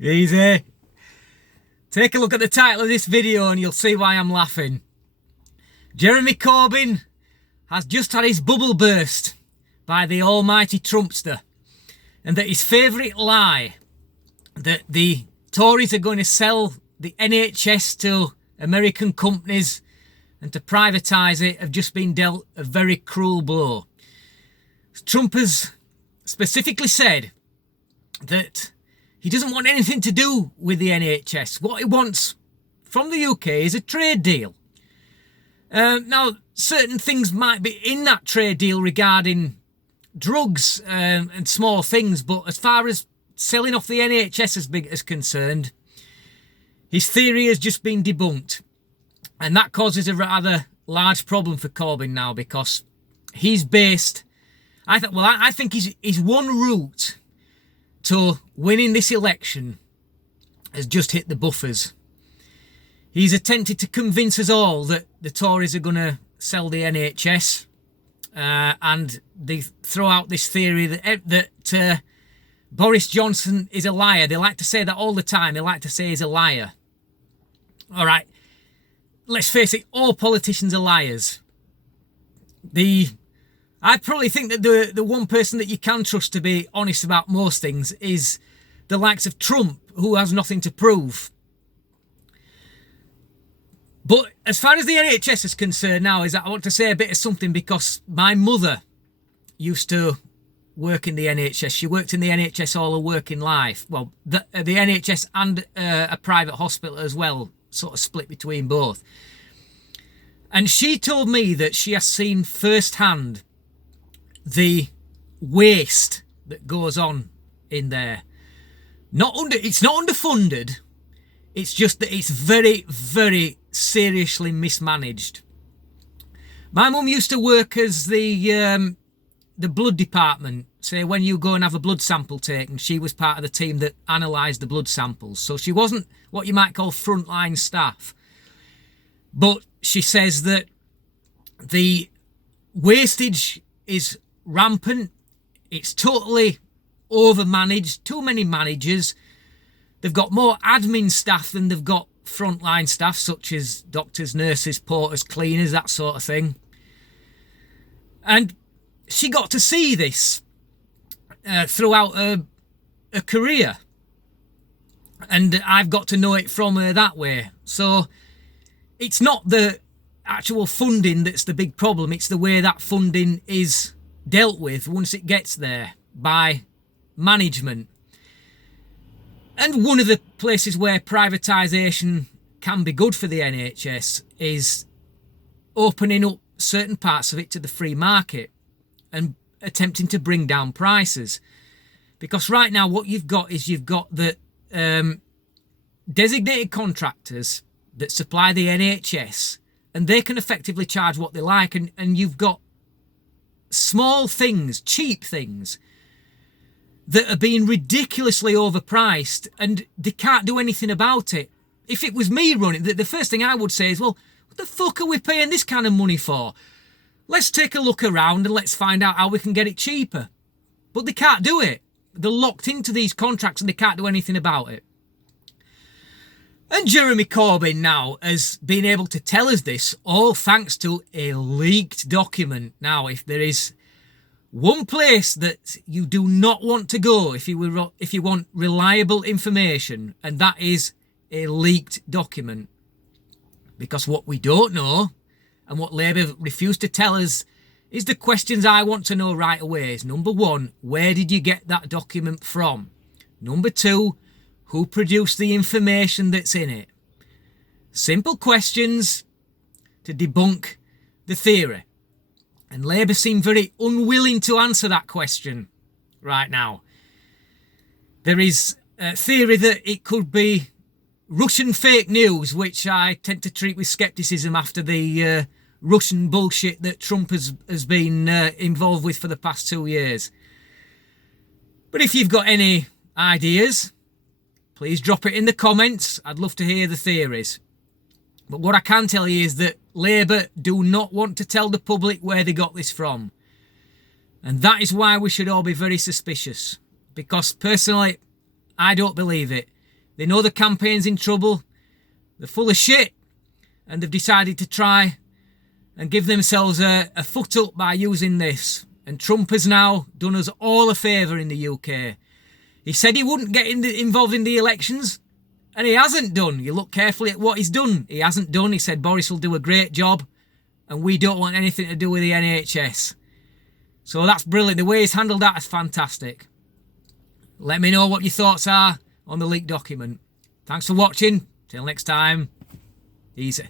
Easy. Take a look at the title of this video and you'll see why I'm laughing. Jeremy Corbyn has just had his bubble burst by the almighty Trumpster, and that his favourite lie, that the Tories are going to sell the NHS to American companies and to privatise it, have just been dealt a very cruel blow. Trump has specifically said that he doesn't want anything to do with the NHS. What he wants from the UK is a trade deal. Now, certain things might be in that trade deal regarding drugs and small things, but as far as selling off the NHS is concerned, his theory has just been debunked. And that causes a rather large problem for Corbyn now, because he's based... I think his one route to winning this election has just hit the buffers. He's attempted to convince us all that the Tories are going to sell the NHS, and they throw out this theory that Boris Johnson is a liar. They like to say that all the time. They like to say he's a liar. All right, let's face it, all politicians are liars. I probably think that the one person that you can trust to be honest about most things is the likes of Trump, who has nothing to prove. But as far as the NHS is concerned now, is that I want to say a bit of something, because my mother used to work in the NHS. She worked in the NHS all her working life. Well, the NHS and a private hospital as well, sort of split between both. And she told me that she has seen firsthand the waste that goes on in there. It's not underfunded. It's just that it's very, very seriously mismanaged. My mum used to work as the blood department. Say when you go and have a blood sample taken, she was part of the team that analysed the blood samples. So she wasn't what you might call frontline staff. But she says that the wastage is rampant. It's totally overmanaged. Too many managers. They've got more admin staff than they've got frontline staff, such as doctors, nurses, porters, cleaners, that sort of thing. And she got to see this throughout her career. And I've got to know it from her that way. So it's not the actual funding that's the big problem. It's the way that funding is dealt with once it gets there by management. And one of the places where privatisation can be good for the NHS is opening up certain parts of it to the free market and attempting to bring down prices. Because right now what you've got the designated contractors that supply the NHS, and they can effectively charge what they like, and you've got small things, cheap things, that are being ridiculously overpriced, and they can't do anything about it. If it was me running, the first thing I would say is, well, what the fuck are we paying this kind of money for? Let's take a look around and let's find out how we can get it cheaper. But they can't do it. They're locked into these contracts and they can't do anything about it. And Jeremy Corbyn now has been able to tell us this, all thanks to a leaked document. Now, if there is one place that you do not want to go if you want reliable information, and that is a leaked document. Because what we don't know, and what Labour refused to tell us, is the questions I want to know right away. Is number one, where did you get that document from? Number two, who produced the information that's in it? Simple questions to debunk the theory. And Labour seem very unwilling to answer that question right now. There is a theory that it could be Russian fake news, which I tend to treat with scepticism after the Russian bullshit that Trump has been involved with for the past 2 years. But if you've got any ideas, please drop it in the comments. I'd love to hear the theories. But what I can tell you is that Labour do not want to tell the public where they got this from. And that is why we should all be very suspicious. Because personally, I don't believe it. They know the campaign's in trouble. They're full of shit. And they've decided to try and give themselves a foot up by using this. And Trump has now done us all a favour in the UK. He said he wouldn't get involved in the elections. And he hasn't done. You look carefully at what he's done. He hasn't done. He said Boris will do a great job. And we don't want anything to do with the NHS. So that's brilliant. The way he's handled that is fantastic. Let me know what your thoughts are on the leaked document. Thanks for watching. Till next time. Easy.